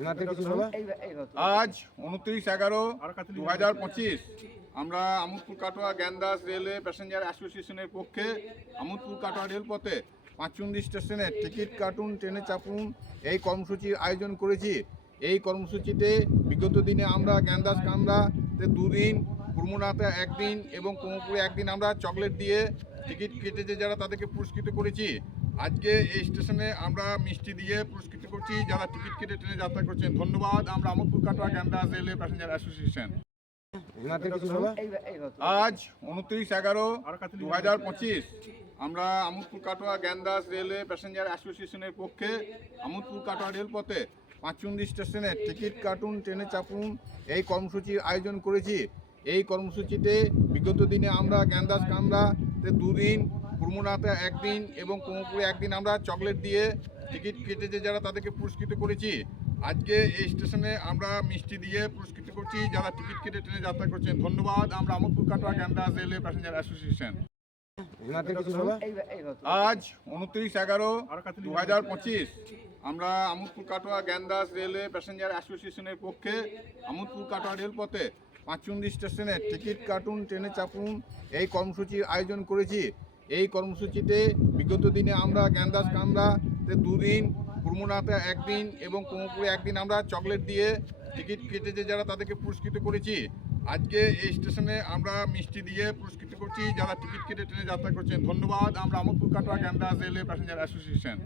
ওনাতে কিছু বলো আজ উনত্রিশ এগারো দু হাজার পঁচিশ আমরা আমোদপুর কাটোয়া জ্ঞানদাস রেলওয়ে প্যাসেঞ্জার অ্যাসোসিয়েশনের পক্ষে আমোদপুর কাটোয়া রেলপথে পাঁচুন্দি স্টেশনে টিকিট কাটুন ট্রেনে চাপুন এই কর্মসূচির আয়োজন করেছি। এই কর্মসূচিতে বিগত দিনে আমরা জ্ঞানদাস কামরাতে দুদিন কুরমুনাতে একদিন এবং কুমপুরে একদিন আমরা চকলেট দিয়ে টিকিট কেটেছে যারা তাদেরকে পুরস্কৃত করেছি, আজকে এই স্টেশনে আমরা মিষ্টি দিয়ে পুরস্কৃত করছি। যারা টিকিট কেটে ট্রেনে যাত্রা করছেন, ধন্যবাদ। আমরা Amodpur Katwa Gyandas railway passenger association আজ উনত্রিশ এগারো দু হাজার পঁচিশ, আমরা আমোদপুর কাটোয়া জ্ঞানদাস রেলওয়ে প্যাসেঞ্জার অ্যাসোসিয়েশনের পক্ষে আমোদপুর কাটোয়া রেলপথে পাঁচুন্দি স্টেশনে টিকিট কাটুন, ট্রেনে চাপুন এই কর্মসূচির আয়োজন করেছি। এই কর্মসূচিতে বিগত দিনে আমরা জ্ঞানদাস কামরাতে দুদিন কুরমুনাতে একদিন এবং কুমপুরে একদিন আমরা চকলেট দিয়ে টিকিট কেটেছে যারা তাদেরকে পুরস্কৃত করেছি, আজকে এই স্টেশনে আমরা মিষ্টি দিয়ে পুরস্কৃত করছি যারা টিকিট কেটে ট্রেনে যাত্রা করছেন। ধন্যবাদ, আমরা Amodpur Katwa Gyandas railway passenger association. আজ উনত্রিশ এগারো দু হাজার পঁচিশ, আমরা আমোদপুর কাটোয়া জ্ঞানদাস রেলওয়ে প্যাসেঞ্জার অ্যাসোসিয়েশনের পক্ষে আমোদপুর কাটোয়া রেলপথে পাঁচুন্দি স্টেশনে টিকিট কাটুন ট্রেনে চাপুন এই কর্মসূচির আয়োজন করেছি। এই কর্মসূচিতে বিগত দিনে আমরা জ্ঞানদাস কামরাতে দুদিন কুরমুনাতে একদিন এবং কুমপুরে একদিন আমরা চকলেট দিয়ে টিকিট কেটেছে যারা তাদেরকে পুরস্কৃত করেছি। আজকে এই স্টেশনে আমরা মিষ্টি দিয়ে পুরস্কৃত করছি যারা টিকিট কেটে ট্রেনে যাত্রা করছেন। ধন্যবাদ আমরা Amodpur Katwa Gyandas railway passenger association.